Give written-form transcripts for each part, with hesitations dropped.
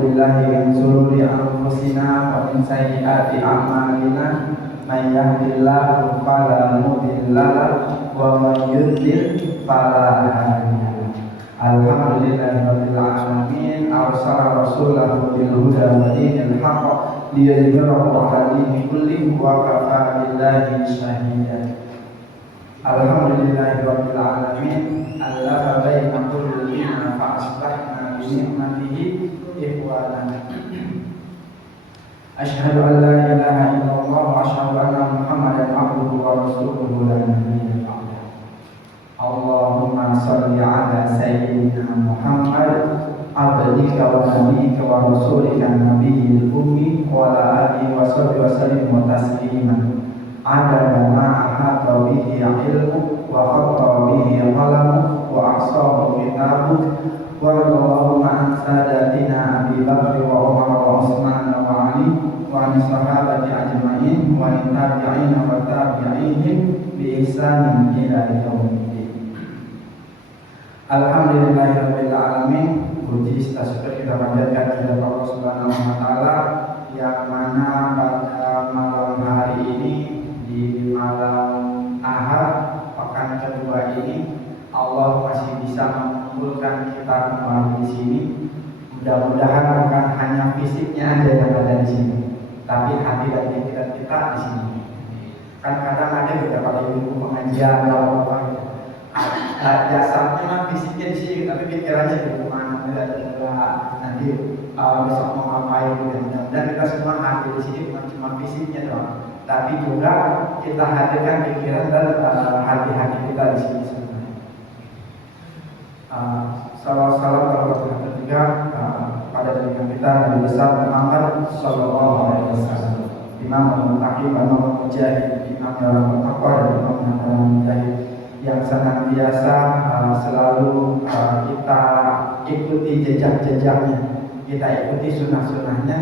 billahi min shururi anfusina wa min sayyiati a'malina. May yahdihillahu fala mudilla lahu wa may yudlil fala hadiya lahu. Alhamdulillahirabbil alamin. Arsala rasulahu bil huda wa dinil haqq liyudhhirahu 'ala dini kullihi wa kafa billahi shahida. Alhamdulillahirabbil alamin. Allaha baina qulubina fa asbahna bi ni'matihi ikhwana. Asyhadu an la ilaha illallah wa asyhadu anna Muhammadan abduhu wa rasuluhu la nabiyya ba'dahu. Allahumma shalli ala sayyidina Muhammad abdika wa nabiyyika wa rasulika nabiyil ummi wa ala alihi wa sahbihi wa sallim wa tasliman adada ma ahata bihi ilmu wa khatta bihi qalamu wa ahsahu kitabuk wa Allahumma an sadatina Abi Bakr wa Umar wa Utsman wa Ali wa an sahabati ajma'in wa an tabi'in wa tabi'ihim bi ihsanin ila yaumil. Alhamdulillahirabbil alamin. Puji syukur kita panjatkan kepada Allah Subhanahu wa taala yang mana pada malam hari ini di malam Ahad pekan kedua ini Allah masih bisa mengumpulkan kita kembali di sini. Mudah-mudahan bukan hanya fisiknya aja yang ada di sini, tapi hati dan pikiran kita di sini. Kan kadang ada beberapa ibu pengajian atau apa gitu. Jasadnya fisiknya di sini, tapi pikirannya di mana? Nanti besok mau ngapain? Dan kita semua hadir di sini bukan cuma fisiknya doang, tapi juga kita hadirkan pikiran dan hati-hati kita di sini semua. Salam warahmatullahi wabarakatuh pada junjungan kita Nabi besar Muhammad sallallahu alaihi wasallam, Imam al-Muttaqin, Imam al-Mujahid, Imam yang bertakwa dan Imam yang mujahid, yang senantiasa selalu kita ikuti jejak-jejaknya, kita ikuti sunnah-sunnahnya,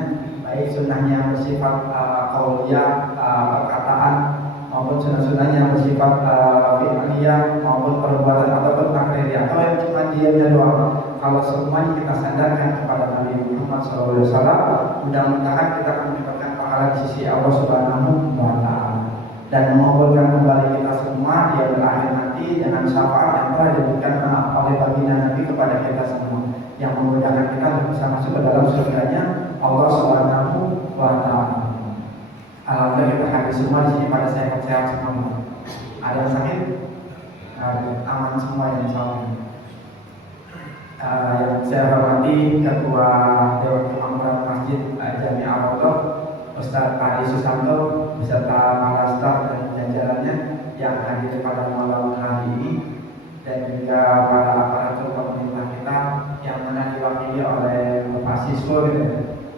baik sunnahnya yang bersifat qauliyah, perkataan, maupun sunnah-sunnahnya yang bersifat fi'liyah maupun perbuatan ataupun takririah, atau yang cuma diamnya doang. Kalau semuanya kita sandarkan kepada Nabi Muhammad SAW, mudah-mudahan kita akan mendapatkan pahala di sisi Allah Subhanahu wa taala dan mengumpulkan kembali kita semua di akhir nanti dengan syafaat yang telah diberikan oleh baginda Nabi kepada kita semua, yang memudahkan kita untuk bisa masuk ke dalam surganya Allah Subhanahu wa taala. Alhamdulillah kita hadir semua di sini pada sehat-sehat semua. Ada yang sakit? Aman semua yang insyaallah. Yang saya hormati Ketua Dewan Kemakmuran Masjid Jami' Ar-Raudhah Ustaz Adi Susanto beserta para staf dan jajarannya yang hadir pada malam hari ini, dan juga para aparatur pemerintah kita yang mana diwakili oleh Pak Siswo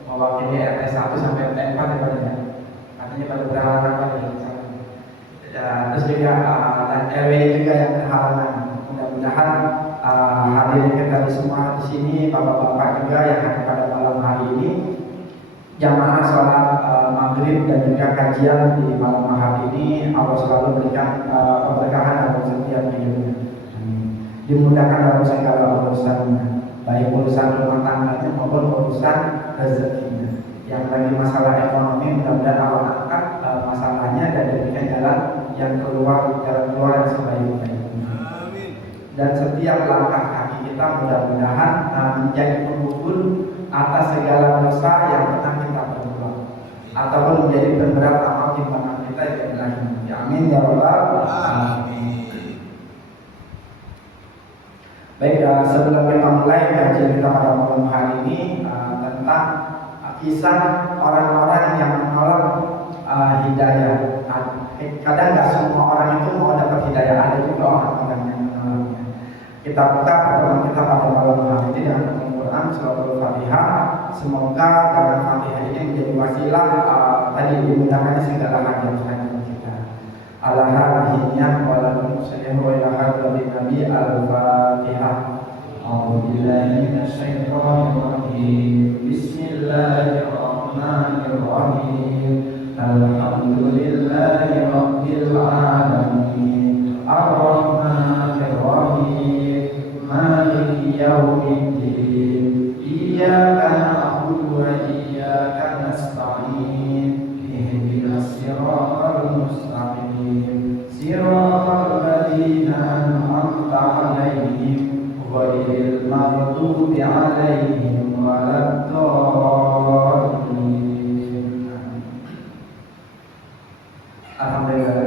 mewakili RT 1 sampai RT 4 ya, katanya pada berhalangan pada terus juga dan RW juga yang berhalangan. Mudah-mudahan hadir kita semua di sini, bapak-bapak juga yang hadir pada malam hari ini, jamaah sholat maghrib dan juga kajian di malam hari ini, Allah selalu berikan keberkahan dalam setiap hidupnya. Dimudahkan dalam segala urusannya, baik urusan rumah tangganya maupun urusan rezekinya. Yang lagi masalah ekonomi, mudah-mudahan Allah angkat masalahnya dan diberikan jalan yang keluar, jalan keluar yang sebaik-baiknya. Dan setiap langkah kaki kita mudah-mudahan menjadi pengukur atas segala dosa yang pernah kita perbuat, ataupun menjadi pemberat amal timbangan kita yang lain. Amin ya rabbal alamin. Baik, sebelum kita mulai kajian kita pada malam hari ini tentang kisah orang-orang yang menolak hidayah. Kadang nggak semua orang itu mau dapat hidayah, ada juga orang-orang yang menolaknya. Kita buka pertemuan kita pada malam hari ini dengan Al-Quran surah Al-Fatihah. Semoga dengan Fatihah ini menjadi wasilah tadi dimudahkannya segala hajat-hajat kita. Alhamdulillah walakum sallallahu alaihi nabi Al-Fatihah. A'udzubillahi minasyaitonir rajim. Bismillahirrahmanirrahim. Alhamdulillahi rabbil alamin. Ar-Rahmanir Rahim. Maliki yaumiddin. Iyyaka na'budu iyyaka nasta'in ihdinas siratal mustaqim siratal ladzina an'amta 'alaihim ghairil maghdubi 'alaihim waladdallin. Alhamdulillah,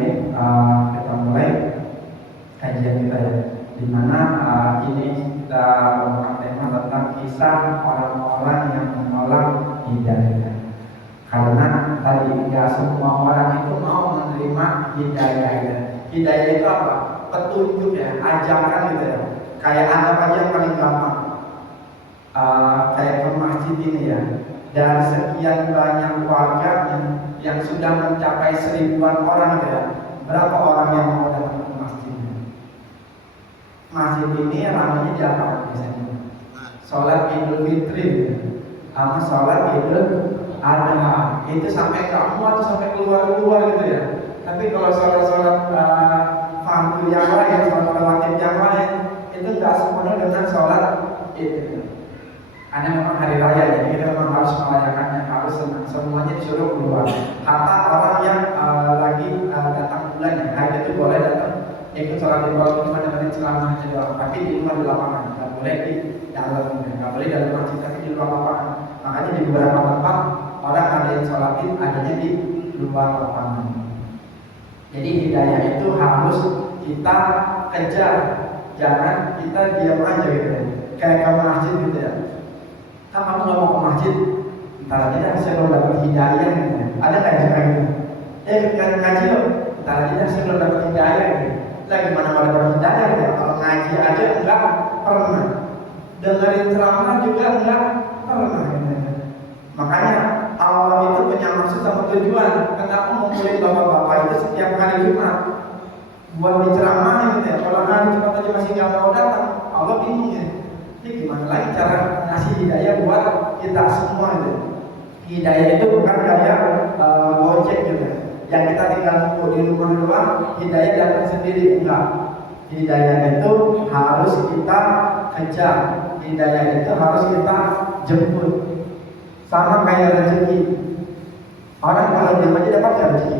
kita mulai kajian kita ya, di mana ini kita membuka tema tentang kisah orang-orang yang menolak hidayah. Karena tadi nggak semua orang itu mau menerima hidayah. Hidayah itu apa? Petunjuk ya, ajakan gitu ya. Kayak anggap aja yang paling gampang, kayak ke masjid ini ya. Dari sekian banyak warga yang sudah mencapai 1000-an orang gitu ya, berapa orang yang mau datang ke masjid? Masjid ini ramainya di apa biasanya? Sholat Idul Fitri, sama sholat Idul Adha. Itu sampai ke semua tuh sampai keluar gitu ya. Tapi kalau sholat fardu yang lain, sholat wajib yang lain, itu nggak sepenuhnya dengan sholat itu. Karena memang hari raya, jadi kita memang harus merayakannya, harus senang. Semuanya disuruh keluar. Hatta orang yang lagi datang bulannya, hari itu boleh datang ikut sholat di bawah cuma nemenin ceramahnya doang, tapi di luar di lapangan, nggak boleh di dalam, nggak boleh dalam masjid, tapi di luar lapangan. Makanya di beberapa tempat orang ada yang sholatin, adanya di luar lapangan. Jadi hidayah itu harus kita kejar, jangan kita diam aja gitu ya. Kayak ke masjid gitu ya. Kan kamu nggak mau ke masjid, ntar aja saya belum dapat hidayah gitu ya. Ada nggak yang kayak gitu? Ngaji loh, ntar aja saya belum dapat hidayah gitu. Lah gimana mau dapat hidayah gitu ya? Kalau ngaji aja enggak pernah, dengerin ceramah juga enggak pernah gitu ya. Makanya Allah itu punya maksud sama tujuan. Kenapa ngumpulin bapak-bapak itu setiap hari Jumat buat diceramahin gitu ya? Kalau hari Jumat aja masih nggak mau datang, Allah bingung ya. Ini gimana lagi cara ngasih hidayah buat kita semua gitu. Hidayah itu bukan kayak gojek gitu, yang kita tinggal nunggu di rumah doang, hidayah datang sendiri, enggak. Hidayah itu harus kita kejar, hidayah itu harus kita jemput. Sama kayak rezeki, orang kalau diam aja dapat rezeki.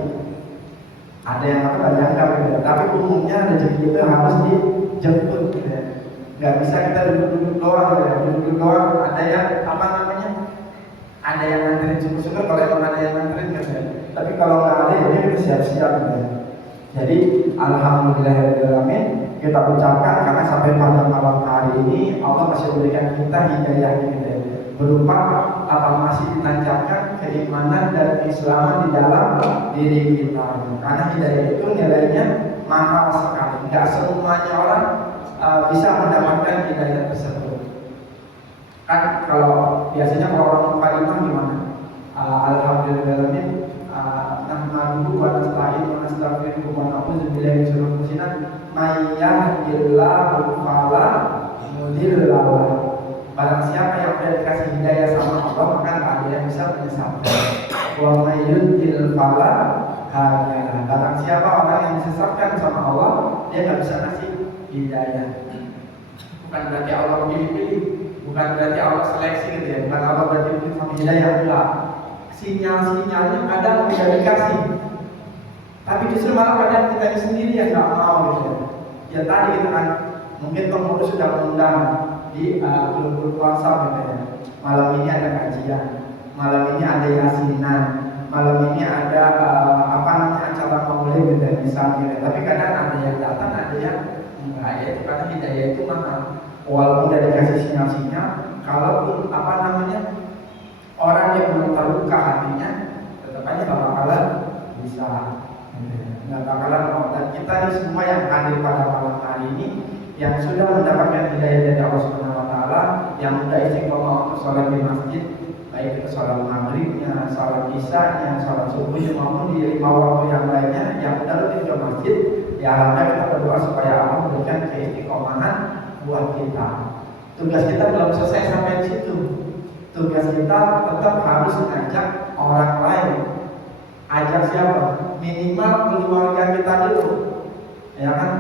Ada yang apa yang gitu. Tapi umumnya rezeki itu harus dijemput gitu ya. Gak bisa kita duduk-duduk doang gitu ya. Duduk-duduk doang, ada yang apa namanya, ada yang nganterin syukur-syukur kalau emang ada yang nganterin gitu ya. Tapi kalau nggak ada ya kita siap-siap gitu ya. Jadi alhamdulillahirrahmanirrahim, kita ucapkan karena sampai pada malam hari ini Allah masih berikan kita hidayah gitu ya, berupa apa masih ditancapkan keimanan dan keislaman di dalam diri kita. Karena hidayah itu nilainya mahal sekali. Nggak semuanya orang bisa mendapatkan hidayah tersebut. Kan kalau biasanya kalau orang kalimah gimana? Alhamdulillahirrahmanirrahim, nahmaduhu wa nasta'inu wa nastaghfiruhu wa na'udzu billahi min syururi anfusina may yahdihillahu fala mudilla lahu. Barang siapa yang sudah dikasih hidayah sama Allah, maka tak ada yang bisa menyesatkan. Wa may yudlil fala hadiya. Barang siapa orang yang disesatkan sama Allah, dia nggak bisa ngasih hidayah. Bukan berarti Allah pilih-pilih, bukan berarti Allah seleksi gitu ya, bukan Allah berarti pilih sama hidayah, enggak. Sinyal-sinyalnya kadang tidak dikasih, tapi justru malah kadang kita sendiri yang nggak mau gitu ya. Tadi gitu kan, mungkin pengurus sudah mengundang di grup WhatsApp gitu ya. Malam ini ada kajian, malam ini ada yasinan, malam ini ada acara maulid gitu ya, misalnya. Tapi kadang ada yang datang, ada yang enggak ya. Itu karena hidayah itu mahal. Walaupun udah dikasih sinyal-sinyal, kalaupun orang yang belum terbuka hatinya, tetap aja gak bakalan bisa, gak bakalan mau. Dan kita ini semua yang hadir pada malam hari ini, yang sudah mendapatkan hidayah dari Allah Subhanahu Wa Taala, yang sudah istiqomah untuk sholat di masjid, baik itu sholat maghribnya, sholat isyanya, sholat subuhnya maupun di 5 waktu yang lainnya, yang sudah rutin ke masjid, ya harapnya kita berdoa supaya Allah memberikan keistiqomahan buat kita. Tugas kita belum selesai sampai di situ. Tugas kita tetap harus mengajak orang lain. Ajak siapa? Minimal keluarga kita dulu. Ya kan?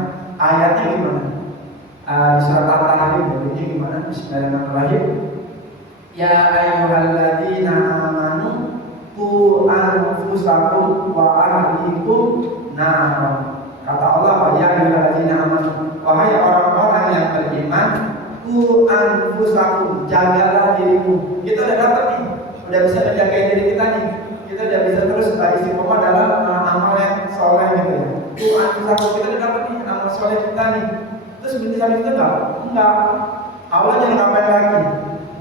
Ayatnya gimana? Di surat Al-Tahrim bunyinya gimana? Bismillahirrahmanirrahim. Ya ayyuhalladzina amanu qu anfusakum wa ahlikum nar. Kata Allah, ya ayyuhalladzina amanu, wahai orang-orang yang beriman, qu anfusakum, jagalah dirimu. Kita udah dapat nih, udah bisa menjaga diri kita nih. Kita udah bisa terus istiqomah dalam amal yang soleh gitu ya. Qu anfusakum, kita udah dapat nih amal soleh kita nih. Terus berhenti sampai itu enggak. Allah jangan ngapain lagi.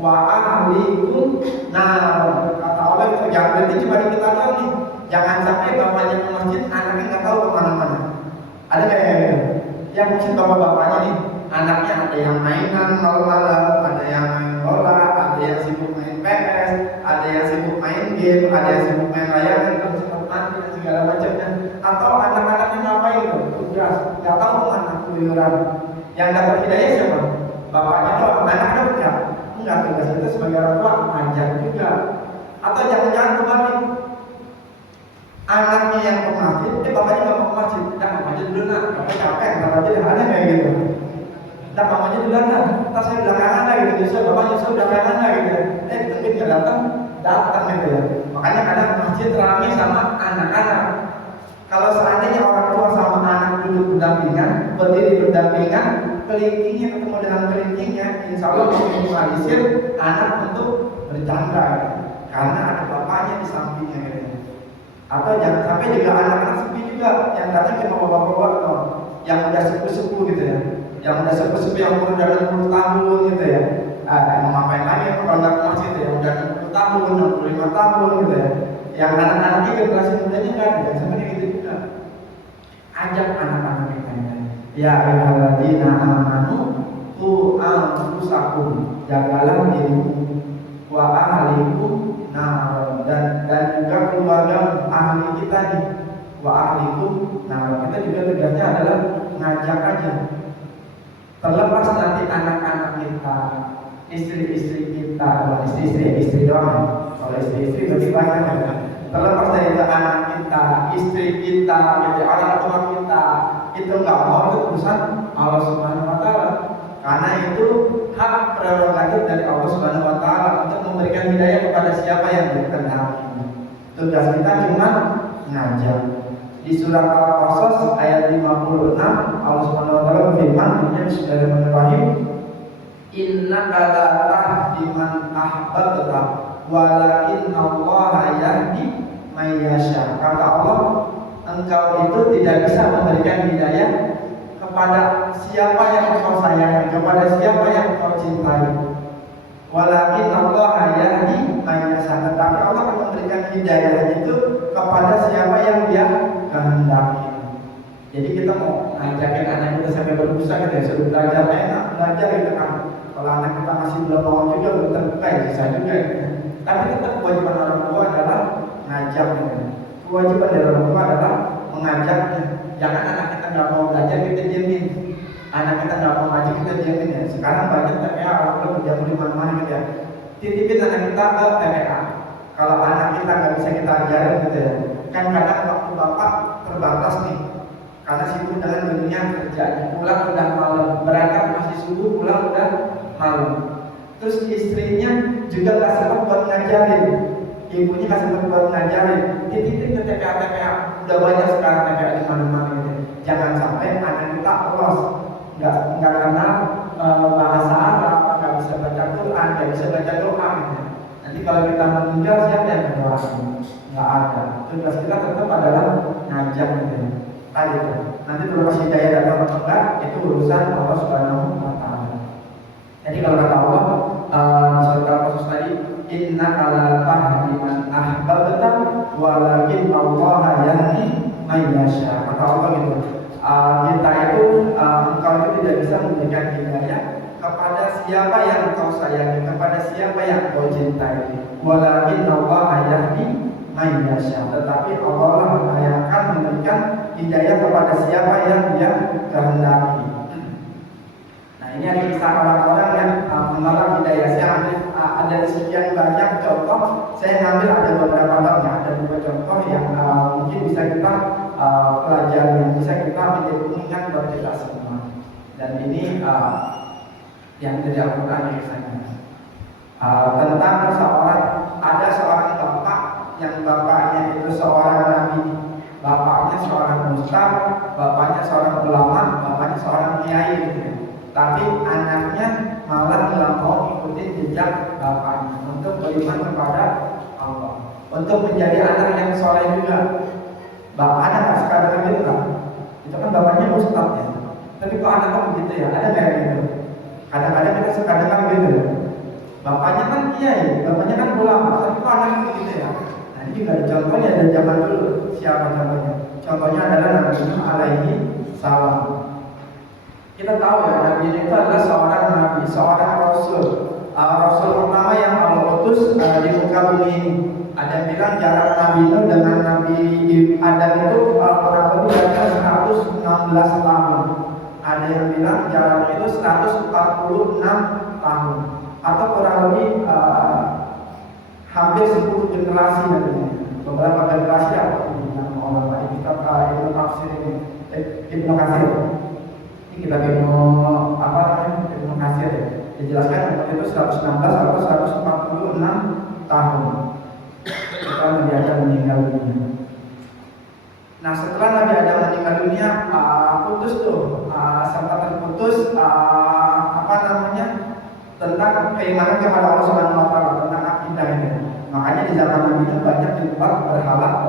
Wa ahlikum nar. Kata Allah itu jangan berhenti cuma di kita doang nih. Jangan sampai bapaknya ke masjid, anaknya nggak tahu kemana-mana. Ada kayak gitu. Yang mungkin bapak-bapaknya nih, anaknya ada yang mainan malam-malam, ada yang main bola, ada yang sibuk main PS, ada yang sibuk main game, ada yang sibuk main layangan, belum sempat mandi dan segala macamnya. Atau anak-anaknya ngapain tuh? Tugas, nggak tahu kemana keluyuran. Yang dapat hidayah siapa? Bapaknya doang, anaknya dapat nggak? Enggak, tugas itu sebagai orang tua ngajar juga. Atau jangan-jangan kembali anaknya yang ke masjid, bapaknya nggak mau ke masjid. Dah mamanya dulu nak, bapak capek, ntar aja dah, ada kayak gitu. Dah mamanya dulu nak, ntar saya belakangan lah gitu, justru bapak nyusul belakangan lah gitu. Mungkin nggak datang gitu ya. Makanya kadang masjid ramai sama anak-anak. Kalau seandainya orang tua sama anak duduk berdampingan, berdiri berdampingan, kelingkingnya ketemu dengan kelingkingnya, insya Allah meminimalisir anak untuk bercanda, karena ada bapaknya di sampingnya gitu. Atau jangan sampai juga anak-anak sepi juga, yang datang cuma bapak-bapak yang udah sepuh-sepuh gitu ya, yang udah sepuh-sepuh yang umur udah 60 tahun gitu ya. Mau ngapain lagi kalau nggak ke masjid ya, udah 60 tahun, 65 tahun gitu ya. Yang anak-anaknya generasi mudanya nggak ada, sama kayak gitu juga. Ajak anak-anak kita ya ayyuhalladzina amanu qu anfusakum, jagalah dirimu, wa ahlikum nar, dan juga keluarga ahli kita nih, wa ahlikum nar. Kita juga tugasnya adalah ngajak aja. Terlepas nanti anak-anak kita, istri-istri kita, istri doang. Kalau istri lebih banyak. Terlepas dari anak kita, istri kita, gitu, orang tua kita, itu nggak mau, itu urusan Allah Subhanahu Wa Taala. Karena itu hak prerogatif dari Allah Subhanahu Wa Taala untuk memberikan hidayah kepada siapa yang dikehendaki. Tugas kita cuma ngajar. Di surat Al-Qasas ayat 56 Allah Subhanahu Wa Taala berfirman, Bismillahirrahmanirrahim, Innaka la tahdi man ahbabta walakin Allah yahdi may yasha. Kata Allah, engkau itu tidak bisa memberikan hidayah kepada siapa yang engkau sayangi, kepada siapa yang engkau cintai. Walakin Allah yahdi may yasha. Tetapi Allah akan memberikan hidayah itu kepada siapa yang Dia kehendaki. Jadi kita mau ngajakin anak kita sampai berbusa gitu ya, suruh belajar enak, belajar gitu kan. Kalau anak kita masih belum mau juga, belum terbuka ya bisa juga gitu. Tapi tetap kewajiban orang tua adalah ngajak gitu. Kewajiban dari orang tua adalah mengajaknya. Jangan anak kita nggak mau belajar kita diemin, anak kita nggak mau ngaji kita diemin ya. Sekarang banyak TPA orang tua berjalan di mana-mana gitu ya. Titipin anak kita ke TPA. Kalau anak kita nggak bisa kita ajarin gitu ya, kan kadang waktu bapak terbatas nih, karena sibuk dengan dunia kerjanya, pulang udah malam, berangkat masih subuh, pulang udah malam. Terus istrinya juga nggak sempat buat ngajarin, ibunya nggak sempat buat ngajarin. Titipin ke TPA, udah banyak sekarang TPA di mana-mana gitu. Jangan sampai anak kita lolos, nggak kenal bahasa Arab, nggak bisa baca Quran, nggak bisa baca doa gitu. Nanti kalau kita meninggal siapa yang berdoa? Nggak ada. Tugas kita tetap adalah ngajak gitu. Tadi itu. Nanti terlepas hidayah datang atau enggak, itu urusan Allah Subhanahu Wa Taala. Jadi kalau kata Allah surat Al-Qasas tadi, innaka la tahdi man ahbabta walakin Allah yahdi may yasha. Kata Allah gitu. Kita itu engkau itu tidak bisa memberikan hidayah kepada siapa yang engkau sayangi, kepada siapa yang engkau cintai. Walakin Allah yahdi may yasha. Tetapi Allah yang akan memberikan hidayah kepada siapa yang Dia kehendaki. Nah, ini ada kisah orang-orang yang menolak hidayah. Saya ambil ada sekian banyak contoh. Saya ngambil ada beberapa contoh, ada beberapa contoh yang mungkin bisa kita pelajari, yang bisa kita menjadi pengingat buat kita semua. Dan ini yang dari Al-Quran misalnya. tentang ada seorang bapak yang bapaknya itu seorang nabi, bapaknya seorang ustaz, bapaknya seorang ulama, bapaknya seorang kiai gitu. Tapi anaknya malah nggak mau ikutin jejak bapaknya untuk beriman kepada Allah, untuk menjadi anak yang soleh juga. Bapaknya nggak suka dengan gitu kan? Itu kan bapaknya ustaz ya. Tapi kok anaknya begitu ya? Ada kayak gitu. Kadang-kadang kita suka dengar gitu ya. Bapaknya kan kiai, bapaknya kan ulama, tapi kok anaknya begitu ya? Nah ini juga ada contohnya dari zaman dulu. Siapa contohnya? Contohnya adalah Nabi Nuh alaihi salam. Kita tahu ya, Nabi Nuh itu adalah seorang nabi, seorang rasul. Rasul pertama yang Allah utus di muka bumi ini. Ada yang bilang jarak Nabi Nuh dengan Nabi Adam itu kurang lebih 116 tahun. Ada yang bilang jaraknya itu 146 tahun, atau kurang lebih hampir 10 generasi nantinya. Beberapa generasi apa yang orang lain kita Ibnu Katsir ini, Ibnu Katsir. Ini kita Ibnu apa namanya? Ibnu Katsir ya. Dijelaskan itu 116 atau 146 tahun. Setelah Nabi Adam meninggal dunia. Nah setelah Nabi Adam meninggal dunia, putus tuh, sempat terputus tentang keimanan kepada Allah Subhanahu Wa Taala, tentang akidah ini. Makanya di zaman Nabi itu banyak dibuat berhala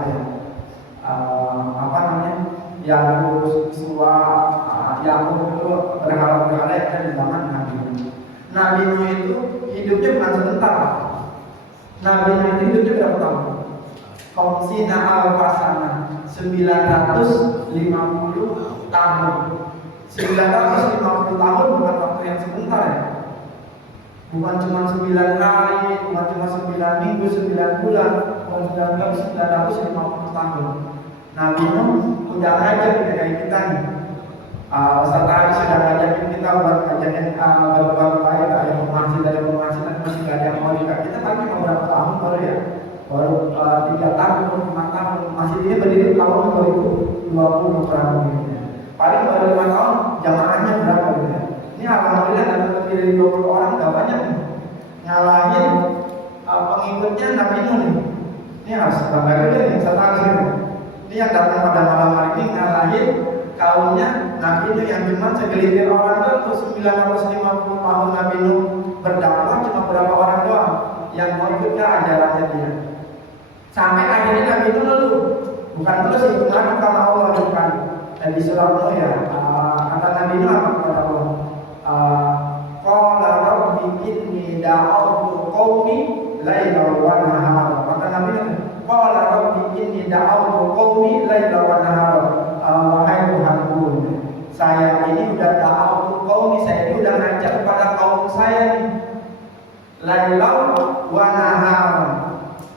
gitu ya. Yaqut, Suwa, Yaqut itu berhala yang ada di zaman Nabi Nuh. Nabi Nuh itu hidupnya bukan sebentar. Nabi Nuh itu hidupnya berapa tahun? Komsina al-Fasana 950 tahun. 950 tahun bukan waktu yang sebentar ya. Bukan cuma 9 hari, bukan cuma 9 minggu, 9 bulan, bukan 950 tahun. Nabi Nuh udah ngajak kayak kita nih. Ustaz Ali sudah ngajakin kita buat ngajakin berbuat baik, ada masih masih gak ada yang mau nikah. Kita paling beberapa tahun baru ya, baru 3 tahun, 5 tahun, masih ini berdiri tahun 2020 kurang lebih. Paling baru 5 tahun jamaahnya berapa gitu ya. Ini alhamdulillah dapat lebih dari 20 orang, gak banyak nih. Ngalahin pengikutnya Nabi Nuh nih. Ini harus bangga juga nih, Ustaz Ali gitu. Ini yang datang pada malam hari ini ngalahin kaumnya Nabi Nuh yang cuma segelintir orang tuh 950 tahun Nabi Nuh berdakwah cuma berapa orang doang yang mau ikut ke ajarannya dia. Sampai akhirnya Nabi Nuh lalu bukan terus hitungan sama Allah bukan. Dan di surah Nuh ya kata Nabi Nuh apa kepada Allah? Qala rabbi inni da'awtu qaumi lailan wa nahara. Kata Nabi Nuh, qala rabbi inni da'awtu qaumi lailan wa nahara. Wahai Tuhanku, saya ini udah da'awtu qaumi, saya ini udah ngajak kepada kaum saya nih. Lailan wa nahara.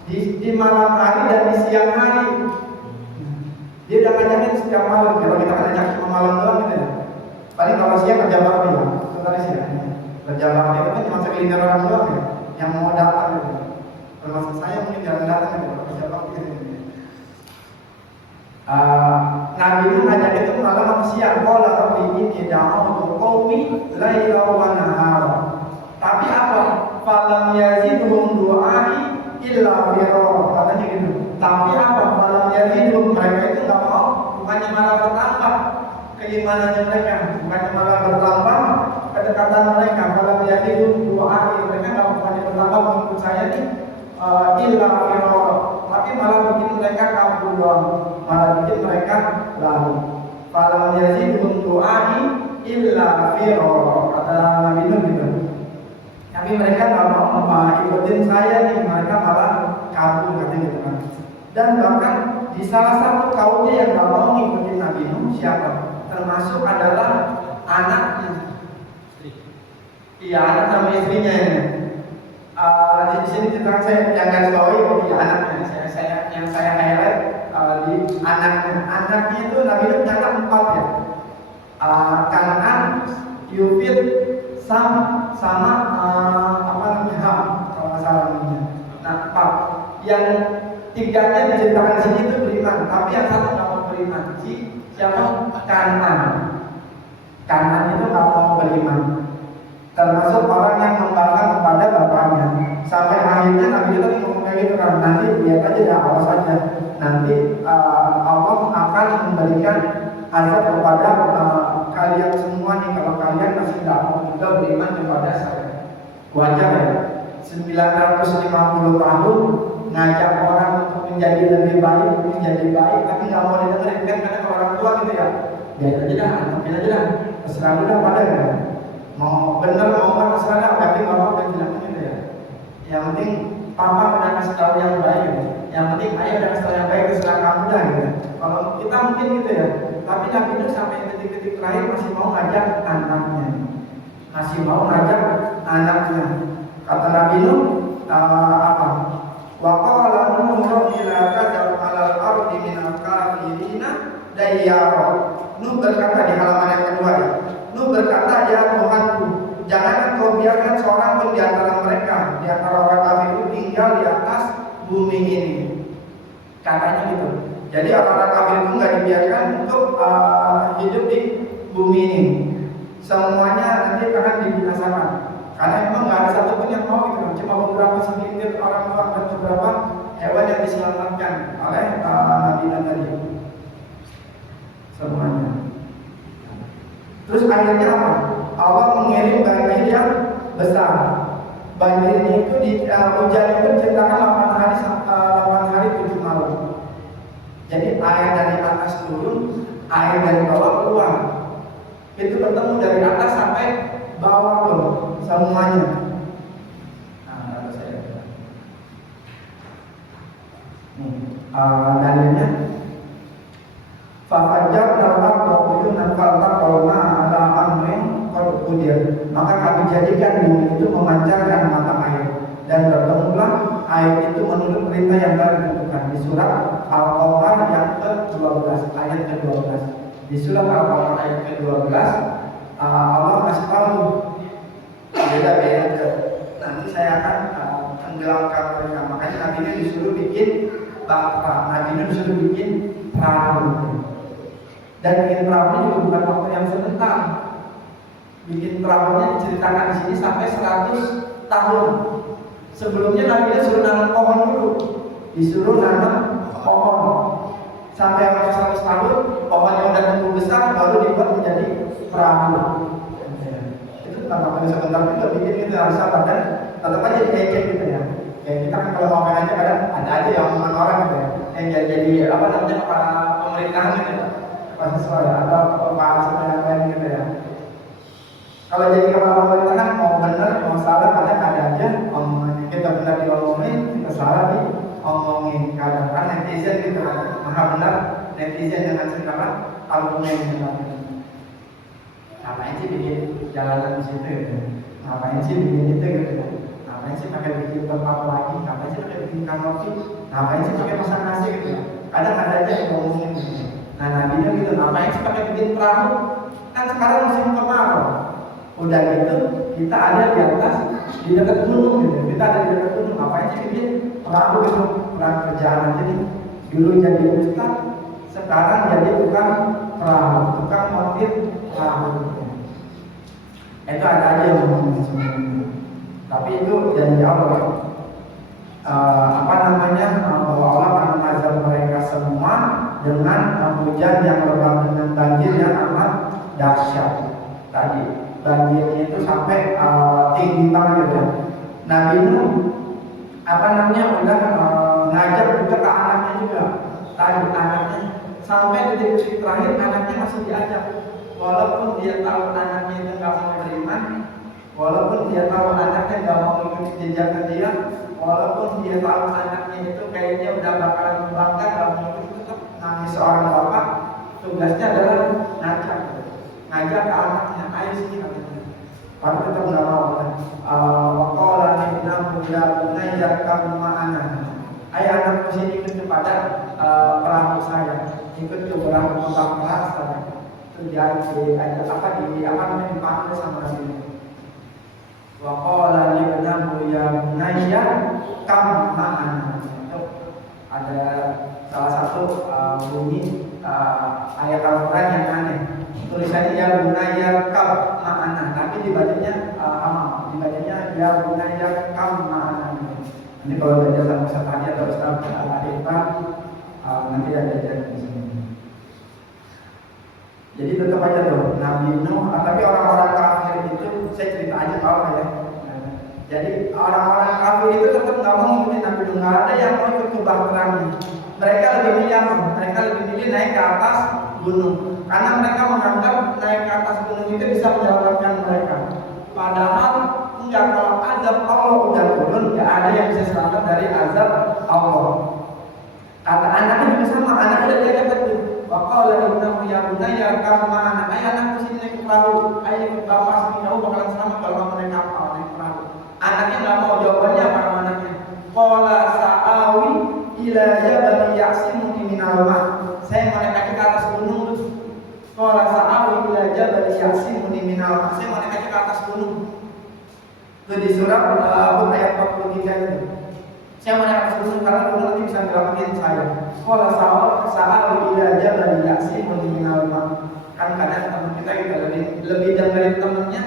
Di malam hari dan di siang hari. Dia udah ngajakin setiap malam. Kalau kita ngajak cuma malam doang gitu ya. Paling kalau siang kerja bakti lah. Sebentar siang. Kerja bakti itu kan cuma segelintir orang doang ya, yang mau datang gitu. Termasuk saya mungkin jarang datang gitu. Kalau kerja bakti gitu. Nabi itu ngajak itu malam sama siang. Qala rabbi inni da'awtu qaumi lailan wa nahara. Tapi apa? Falam yazidhum du'ai illa firara. Katanya gitu. Tapi apa? Falam yazidhum, mereka itu enggak mau, bukannya malah bertambah keimanannya mereka, bukannya malah bertambah kedekatan mereka. Falam yazidhum du'ai, mereka enggak bukannya bertambah mengikut saya nih illa firara, tapi malah bikin mereka kabur doang, malah bikin mereka lari. Falam yazidhum du'ai illa firara, kata Nabi Nuh gitu. Tapi mereka nggak mau ikutin saya nih, mereka malah kabur katanya gitu kan. Dan bahkan di salah satu kaumnya yang nggak mau ngikutin Nabi Nuh siapa? Termasuk adalah anaknya. Iya, anak sama istrinya ini. Di sini cerita saya yang garis bawahi ya anaknya. Yang saya highlight di anaknya. Anaknya itu Nabi Nuh nyatat 4 ya. Kan'an, Yufid, sama Ham, kalau nggak salah namanya. Nah, 4. Yang 3-nya diceritakan di sini itu beriman, tapi yang 1 nggak mau beriman. Siapa? Kan'an. Kan'an itu nggak mau beriman. termasuk orang yang membanggakan kepada bapaknya. Sampai akhirnya Nabi kita ngomong kayak gitu kan, nanti lihat aja ya, awas saja, nanti Allah akan memberikan azab kepada kalian semua nih kalau kalian masih tidak mau juga beriman kepada saya. Wajar ya, 950 tahun ngajak orang untuk menjadi lebih baik, tapi nggak mau didengerin kan, karena ke orang tua gitu ya. Biar aja dah, anggapin aja dah, terserah lu dah pada ya. Mau bener mau enggak terserah dah, tapi bapak udah bilang gitu ya. Yang penting papa udah kasih tahu yang baik gitu. Yang penting ayah udah kasih tahu yang baik, terserah kamu dah gitu. Kalau kita mungkin gitu ya, tapi Nabi Nuh sampai detik-detik terakhir masih mau ngajak anaknya, Kata Nabi Nuh apa? Wa qala Nuh ila tad'u 'alal ardi minal kafirina dayyara. Nuh berkata di halaman yang kedua ya. Nuh berkata, ya Tuhanku, jangan engkau biarkan seorang pun di antara mereka, di antara orang kafir itu tinggal di atas bumi ini. Katanya gitu. Jadi orang-orang kafir itu nggak dibiarkan untuk hidup di bumi ini. Semuanya nanti akan dibinasakan. Karena memang nggak ada satupun yang mau gitu. Cuma beberapa segelintir orang dan beberapa hewan yang diselamatkan oleh Nabi tadi. Semuanya. Terus akhirnya apa? Allah mengirim banjir yang besar. Banjir itu hujan itu diceritakan 8 hari 7 malam. Jadi air dari atas turun, air dari bawah keluar. Itu bertemu dari atas sampai bawah tuh semuanya. Nah, saya. Dalilnya Fajar dalam waktu dan falta korona ala amrin kodukudir. Maka kami jadikan bumi itu memancarkan mata air, dan bertemulah air itu menurut perintah yang telah ditentukan di surat Al-Qamar yang ke-12 ayat ke-12. Di surat Al-Qamar ayat ke-12 Allah kasih tahu beda-beda. Nanti saya akan tenggelamkan mereka. Makanya Nabi ini disuruh bikin bahtera, Nabi ini disuruh bikin perahu. Dan bikin perahunya juga bukan waktu yang sebentar. Bikin perahunya diceritakan di sini sampai 100 tahun. Sebelumnya Nabi suruh nanam pohon dulu, disuruh nanam pohon sampai 100 tahun, pohon yang udah tumbuh besar baru dibuat menjadi perahu. Itu tanpa sebentar juga bikin itu harus sabar dan tetap aja diejek gitu ya. Kayak kita kan kalau mau main aja kadang ada aja yang omongan orang gitu ya, yang jadi apa namanya kepala pemerintahan gitu ya. Mahasiswa ya, atau mahasiswa yang lain gitu ya. Kalau jadi kepala pemerintahan mau benar mau salah kadang ada aja omongannya. Kita benar diomongin, kita salah diomongin. Kadang kan netizen gitu kan, maha benar netizen dengan segala argumen yang lain. Ngapain sih bikin jalanan di situ gitu? Ngapain sih bikin itu gitu? Ngapain sih pakai bikin tempat lagi? Ngapain sih pakai bikin kanopi? Ngapain sih pakai masak nasi gitu? Kadang ada aja yang ngomongin gitu. Nah, Nabi gitu, ngapain sih pakai bikin perahu? Kan sekarang musim kemarau. Udah gitu, kita ada di atas, di dekat gunung gitu. Kita ada di dekat gunung, ngapain sih bikin perahu gitu? Perahu kerjaan aja nih. Dulu jadi ustaz, sekarang jadi tukang perahu, tukang motif perahu. Itu ada aja yang ngomongin semuanya. Tapi itu janji Allah. Bahwa Allah akan mengazab mereka semua dengan hujan yang lebat dengan banjir yang amat dahsyat. Tadi banjirnya itu sampai tinggi banget ya. Nabi Nuh udah ngajak juga ke anaknya juga. Tadi anaknya sampai detik-detik terakhir anaknya masih diajak. Walaupun dia tahu anaknya itu nggak mau beriman, walaupun dia tahu anaknya nggak mau mengikuti jejaknya dia, walaupun dia tahu anaknya itu kayaknya udah bakalan membangga, nggak mau mengikuti, tetap nangis seorang bapak. Tugasnya adalah ngajak ke anaknya, ayo sini katanya. Tapi tetap nggak mau. Waqala ibnahu ya bunayya kam ma'ana. Ayo anakku sini ikut kepada perahu saya, ikut ke perahu perahu saya. Dipanggil sama Nabi. Wa qala libnahu ya bunayya kam ma'ana. Ada salah satu bunyi ayat Al-Quran yang aneh. Tulisannya ya bunayya kam ma'ana, tapi dibacanya ya bunayya kam ma'ana. Nanti kalau belajar sama Ustaz Hadi atau Ustaz Irfan, nanti ada ajaran di sini. Jadi tetap aja tuh Nabi Nuh, tapi orang-orang kafir itu saya cerita aja kalau ya. Jadi orang-orang kafir itu tetap nggak mau ngikutin Nabi Nuh, nggak ada yang mau ikut ke bahteranya. Mereka lebih milih apa? Mereka lebih milih naik ke atas gunung, karena mereka menganggap naik ke atas gunung itu bisa menyelamatkan mereka. Padahal enggak, kalau azab Allah udah turun, nggak ada yang bisa selamat dari azab Allah. Kata anaknya juga sama, anaknya udah jaga betul. Waqala innahu ya bunayya kam ma'ana, ayah anakku sini naik ke perahu, ayah ikut bapak sini, kamu bakalan selamat kalau kamu naik kapal, naik perahu. Anaknya nggak mau, jawabannya apa anaknya? Qala sa'awi ila jabal ya'simuni minal ma'. Saya mau naik ke atas gunung. Qala sa'awi ila jabal ya'simuni minal ma'. Saya mau naik ke atas gunung. Itu di surat Hud ayat 43 itu. Saya mau naik ke atas gunung karena gunung nanti bisa menyelamatin saya. Qala sa'awi ila jabal ya'simuni minal ma'. Kan kadang teman kita lebih dengerin temennya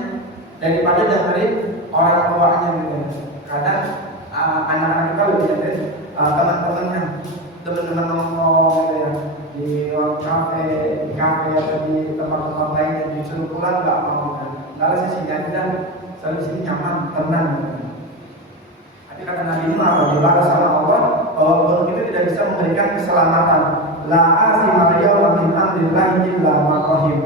daripada dengerin orang tuanya gitu. Kadang anak-anak kita lebih dengerin teman-temannya, teman-teman nongkrong gitu ya, di kafe atau di tempat-tempat lain yang disuruh pulang nggak mau kan. Kalau saya sini aja, saya di sini nyaman, tenang. Tapi kata Nabi Nuh apa? Dibalas sama Allah bahwa gunung itu tidak bisa memberikan keselamatan. La asima yawma min amrillahi illa man rahim.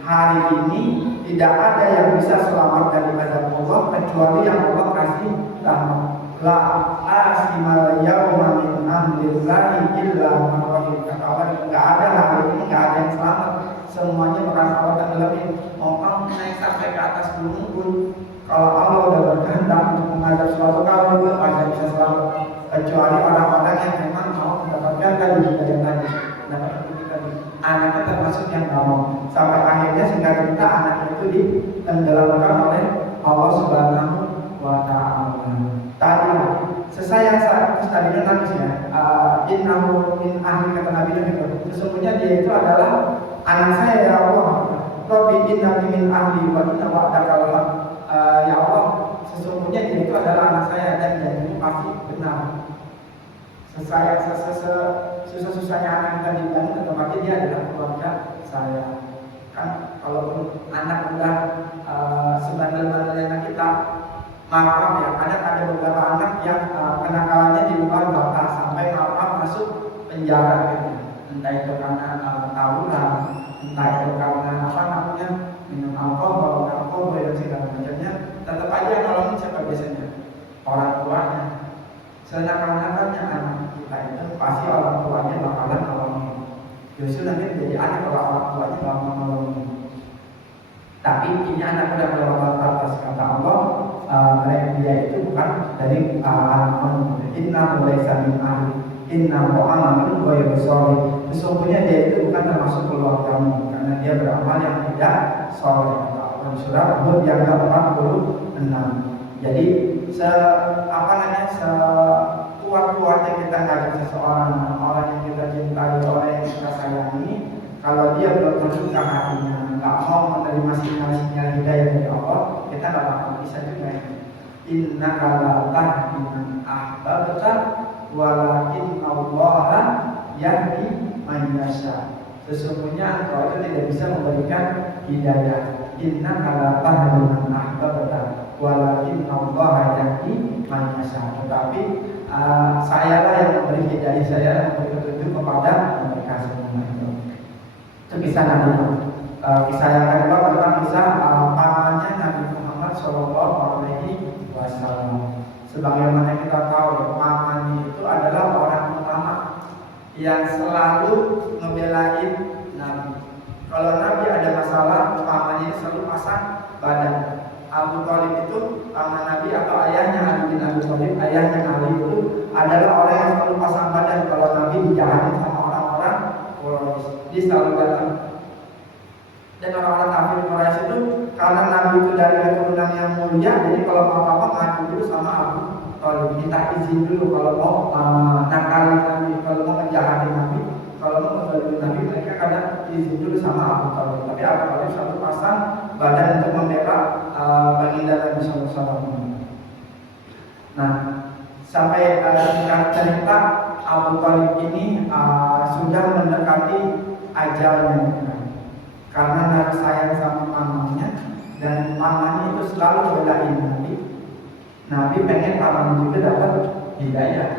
Hari ini tidak ada yang bisa selamat dari azab Allah kecuali yang Allah kasih rahmat. La asima yawma min amrillahi illa man rahim. Kata Allah, enggak ada hari ini, enggak ada yang selamat. Semuanya bakal Allah tenggelamin. Mau kamu naik sampai ke atas gunung pun, kalau Allah udah berkehendak untuk mengazab suatu kaum, enggak ada bisa selamat kecuali orang-orang yang memang mau mendapatkan tadi. Anaknya termasuk yang nggak mau, sampai akhirnya singkat cerita anaknya itu ditenggelamkan oleh Allah Subhanahu wa Ta'ala. Tadi sesayang saat tadi nangis ya, innahu min ahli, kata Nabi itu sesungguhnya dia itu adalah anak saya ya Allah. Rabbi innahu min ahli wa inna wa'daka al-haq. Ya Allah, sesungguhnya dia itu adalah anak saya dan dia itu pasti benar. Susah-susahnya anak kita dibangun, tetapi dia adalah keluarga saya. Kan kalau anak udah sebandel-bandelnya anak kita, maaf ya, ada beberapa anak yang kenakalannya di luar batas sampai maaf masuk penjara gitu. Entah itu karena tawuran, entah itu karena minum alkohol, narkoba dan segala macamnya. Tetap aja nolongin siapa biasanya? Orang tuanya. Senak-anaknya anak kita itu pasti orang tuanya bakalan nolongin. Justru nanti menjadi anak kalau orang tuanya bakal nolongin. Tapi ini anak udah melewati batas, kata Allah, mereka dia itu bukan dari anak. Inna laysa min ahli, inna mu'amalun ghairu sholih. Sesungguhnya dia itu bukan termasuk keluargamu karena dia beramal yang tidak sholih. Kata Allah di surah Hud yang ke-46. Jadi sekuat-kuatnya kita ngajak seseorang, orang yang kita cintai, orang yang kita sayangi, kalau dia belum terbuka hatinya, nggak mau menerima sinyal-sinyal hidayah dari Allah, kita nggak bakal bisa juga. Inna la tahdi man ahbabta walakin Allah yahdi man yasha. Sesungguhnya engkau itu tidak bisa memberikan hidayah. Inna la tahdi man ahbabta walakin Allah yahdi man yasha. Tetapi sayalah yang memberi hidayah, saya yang memberi petunjuk kepada mereka semua. Itu kisah Nabi Nuh. Kisah yang kedua adalah kisah pamannya Nabi Muhammad Shallallahu Alaihi Wasallam. Sebagaimana kita tahu, pamannya itu adalah orang utama yang selalu ngebelain Nabi. Kalau Nabi ada masalah, pamannya selalu pasang badan. Abu Thalib itu paman Nabi atau ayahnya Ali bin Abi Thalib, ayahnya Ali itu adalah orang yang selalu pasang badan kalau Nabi dijahatin sama orang-orang Quraisy. Dia selalu datang. Dan orang-orang kafir Quraisy itu karena Nabi itu dari keturunan yang mulia, jadi kalau mau apa-apa ngadu dulu sama Abu Thalib, minta izin dulu kalau mau nakalin Nabi, kalau mau ngejahatin Nabi, kalau mau ngejahatin Nabi, mereka izin dulu sama Abu Thalib. Tapi Abu Thalib satu pasang badan untuk membela baginda Nabi SAW. Nah, sampai cerita Abu Thalib ini sudah mendekati ajalnya, karena Nabi sayang sama pamannya dan pamannya itu selalu belain Nabi. Nabi pengen pamannya juga dapat hidayah.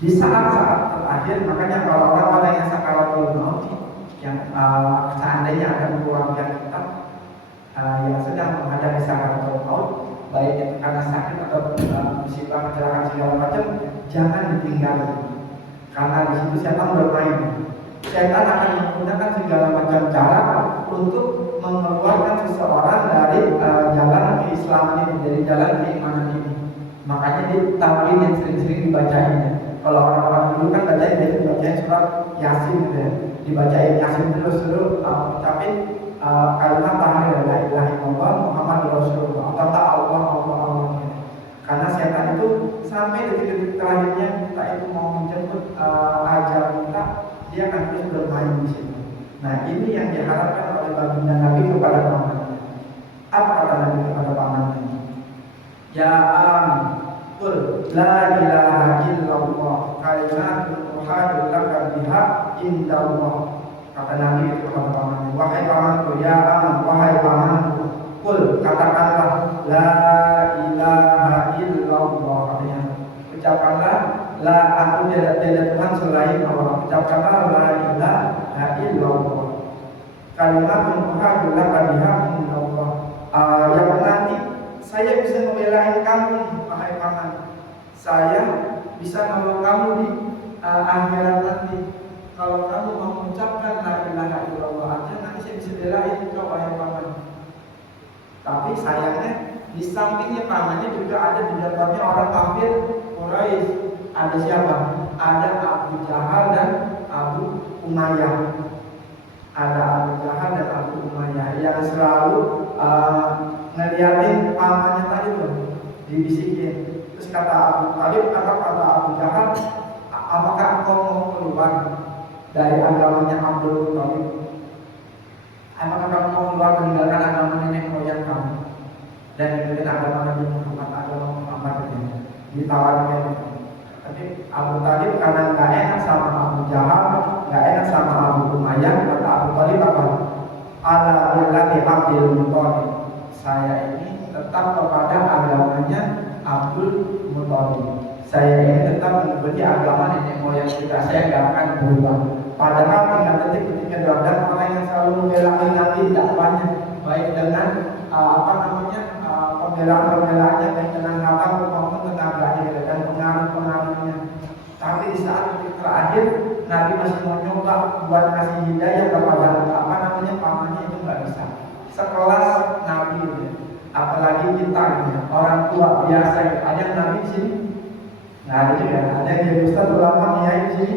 Di saat-saat terakhir, makanya kalau orang-orang yang sakaratul maut, yang seandainya ada keluarga kita yang sedang menghadapi sakaratul maut, baik itu karena sakit atau musibah, kecelakaan segala macam, jangan ditinggalkan. Karena di situ setan bermain. Setan akan menggunakan segala macam cara untuk mengeluarkan seseorang dari jalan keislaman ini, dari jalan keimanan ini. Makanya di talqin yang sering-sering dibacainnya. Kalau orang-orang dulu kan bacain surat Yasin gitu ya. Dibacain Yasin terus ucapin kalimat tahlil la ilaha illallah Muhammadur Rasulullah atau Allah. Karena setan itu sampai detik-detik terakhirnya kita itu mau menjemput ajal kita, dia akan terus bermain di situ. Nah, ini yang diharapkan oleh baginda Nabi kepada pamannya. Apa kata Nabi kepada pamannya? Ya qul la ilaha illallah kalimatun uhadu laka biha indallah. Kata Nabi itu kepada pamannya, wahai pamanku, ya aman, wahai pamanku, qul katakanlah la ilaha illallah, artinya ucapkanlah la, aku tidak Tuhan selain Allah. Ucapkanlah la ilaha illallah kalimatun uhadu laka biha indallah, yang nanti saya bisa membelain kamu, wahai paman. Saya bisa nolong kamu di akhirat nanti. Kalau kamu mau mengucapkan la ilaha illallah aja, nanti saya bisa belain kau, wahai paman. Tapi sayangnya di sampingnya pamannya juga ada di dapatnya orang kafir Quraisy. Ada siapa? Ada Abu Jahal dan Abu Umayyah. Ada Abu Jahal dan Abu Umayyah yang selalu ngeliatin pamannya tadi tuh, dibisikin. Terus kata Abu Thalib, kata Abu Jahal, apakah engkau mau keluar dari agamanya Abdul Muthalib? Apakah kamu mau keluar meninggalkan agama nenek moyang kamu dan ikutin agama Nabi Muhammad, agama Muhammad ini? Ditawarkan. Tapi Abu Thalib karena nggak enak sama Abu Jahal, nggak enak sama Abu Umayyah, kata Abu Thalib apa? Ala millati Abdul Muthalib. Saya ini tetap kepada agamanya Abdul Muthalib. Saya ini tetap mengikuti agama nenek moyang kita. Saya nggak akan berubah. Padahal tinggal detik-detik kedua dan orang yang selalu membela Nabi dakwahnya, baik dengan pembelaan-pembelaannya, baik dengan kata maupun tenaganya dan pengaruh-pengaruhnya. Tapi di saat detik terakhir Nabi masih mau nyoba buat kasih hidayah kepada pamannya, itu nggak bisa. Sekelas Nabi, apalagi kita orang tua biasa, ada Nabi di sini. Nggak ada juga. Ada yang jadi ustaz ulama kiai di sini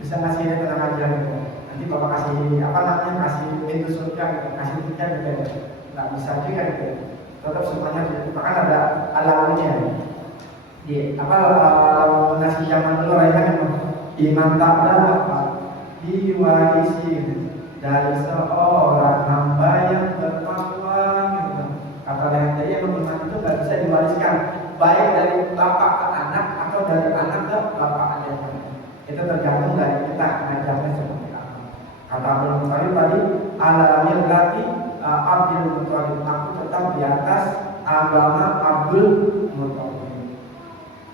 bisa ngasih dia tenang aja gitu. Nanti bapak kasih kasih pintu surga gitu, kasih tiket gitu. Nggak bisa juga gitu. Tetap semuanya bahkan ada alamnya. Di nasi zaman dulu kan iman tabla apa diwarisi dari seorang hamba yang bertakwa gitu. Kata yang tadi iman itu nggak bisa diwariskan, baik dari bapak ke anak atau dari anak ke bapak aja. Itu tergantung dari kita ngajarnya seperti apa. Kata Abdul Muthalib tadi, ala millati Abdul Muthalib, aku tetap di atas agama Abdul Muthalib.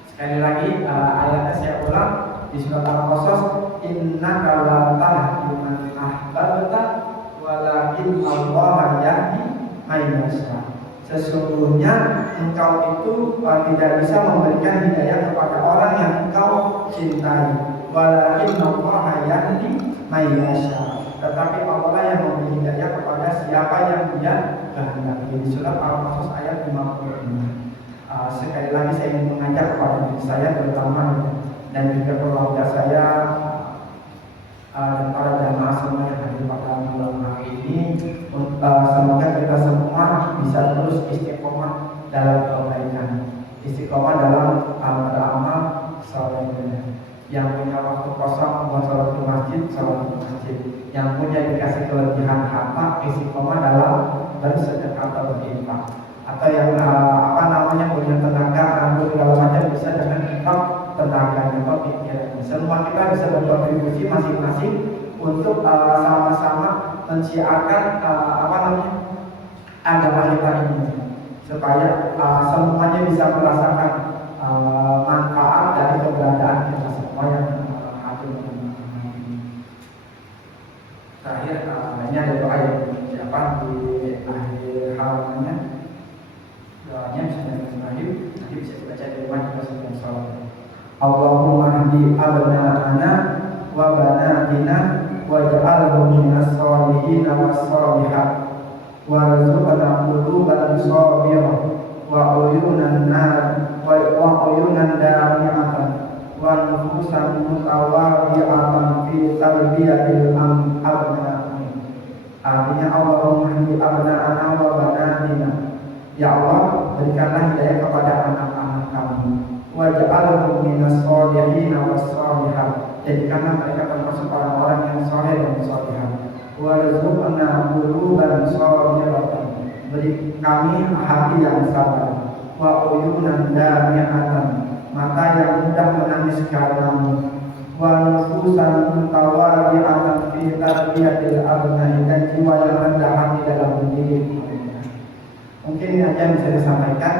Sekali lagi ayatnya saya ulang di surat Al-Qasas, innaka la tahdi man ahbabta walakin Allah yahdi man yasha. Sesungguhnya engkau itu tidak bisa memberikan hidayah kepada orang yang engkau cintai. Walakin Allah yahdi man yasha. Tetapi Allah yang memberi hidayah kepada siapa yang Dia kehendaki. Di surat Al-Qasas ayat 55. Sekali lagi saya ingin mengajak kepada diri saya terutama dan juga keluarga saya dan para jamaah semua yang hadir pada malam hari ini, semoga kita semua bisa terus istiqomah dalam kebaikan, istiqomah dalam beramal, sholat yang punya waktu kosong buat sholat di masjid, sholat di masjid. Yang punya dikasih kelebihan harta, istiqomah dalam bersedekah atau berinfak. Atau yang punya tenaga, rambut segala macam bisa dengan infak tenaganya atau pikirannya. Semua kita bisa berkontribusi masing-masing untuk sama-sama menciarkan agama kita ini supaya semuanya bisa merasakan manfaat dari keberadaan kita semua yang hadir. Terakhir ini ada doa yang diucapkan di akhir halamannya. Doanya Bismillahirrahmanirrahim. Nanti bisa dibaca di rumah juga sebelum sholat. Allahumma hdi abna'ana wa banatina waj'alhum minas sholihin was-sholihat warzuqna quluban sabirah wa uyunan dami'atan wa nufusan mutawadi'atan fi tarbiyatil abna'i. Artinya Allahumma hdi abna'ana wa banatina. Ya Allah, berikanlah hidayah kepada anak-anak kami. Waj'alhum minas sholihin was-sholihat. Jadikanlah mereka termasuk orang-orang yang saleh dan salihah. Warzuqna quluban sabiratan. Beri kami hati yang sabar. Wa uyunan dami'atan. Mata yang mudah menangis karenamu. Wa nufusan mutawadi'atan fi tarbiyatil abna'i. Dan jiwa yang rendah hati dalam mendidik. Mungkin ini aja yang bisa disampaikan.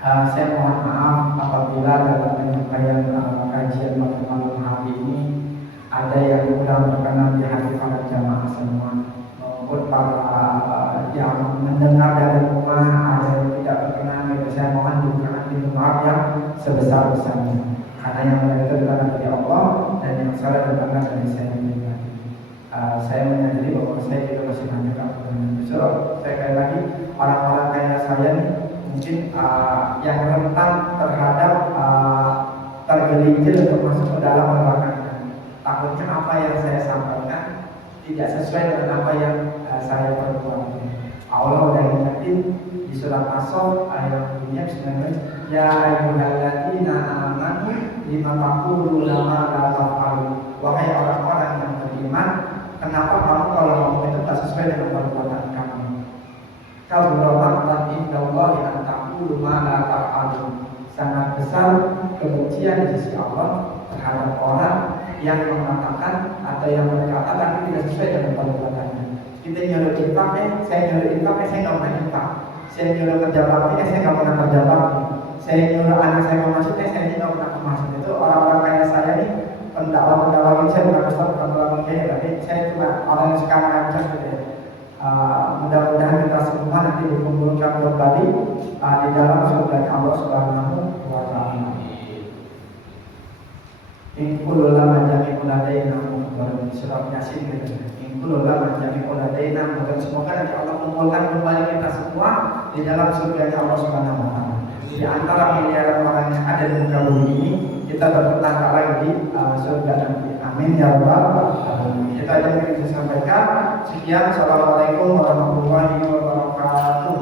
Saya mohon maaf apabila dalam penyampaian kajian malam hari ini ada yang kurang berkenan di hati para jamaah semua, maupun para yang mendengar dari rumah ada yang tidak berkenan. Saya mohon juga maaf yang sebesar-besarnya, karena yang mereka berkenan dari Allah dan yang salah berkenan dari saya pribadi. Saya menyadari bahwa saya juga masih banyak kekurangan. Besok sekali lagi orang-orang kayak saya nih mungkin yang rentan terhadap tergelincir untuk masuk ke dalam neraka. Takutnya apa yang saya sampaikan tidak sesuai dengan apa yang saya perbuat. Allah udah ingetin di surat As-Saff ayat dunia sebenarnya, ya ayyuhalladzina amanu lima taquluna ma la taf'alun. Wahai orang-orang yang beriman, kenapa kamu kalau ngomong itu tak sesuai dengan perbuatan kamu? Kabura maqtan indallahi an taqulu ma la taf'alun. Sangat besar kebencian di sisi Allah terhadap orang yang mengatakan atau yang berkata tapi tidak sesuai dengan perbuatannya. Kita nyuruh infak, saya nyuruh infak, saya nggak pernah infak. Saya nyuruh kerja bakti, saya nggak pernah kerja bakti. Saya nyuruh anak saya mau masuk, saya nggak pernah masuk. Itu orang-orang kayak saya nih, pendakwa ini saya bukan ustaz, bukan ulama kiai, tapi saya cuma orang yang suka ngajak gitu ya. Mudah-mudahan kita semua nanti dikumpulkan kembali di dalam surga Allah Subhanahu wa Ta'ala. Inqul lama jami'ul ladaina muqaddarun, surat Yasin gitu. Inqul lama jami'ul ladaina, dan semoga nanti Allah mengumpulkan kembali kita semua di dalam surga Allah Subhanahu wa Ta'ala. Di antara miliaran orang yang ada di muka bumi ini, kita bertetangga lagi di surga nanti. Amin ya rabbal alamin. Kita aja yang bisa sampaikan. Sekian, assalamualaikum warahmatullahi wabarakatuh.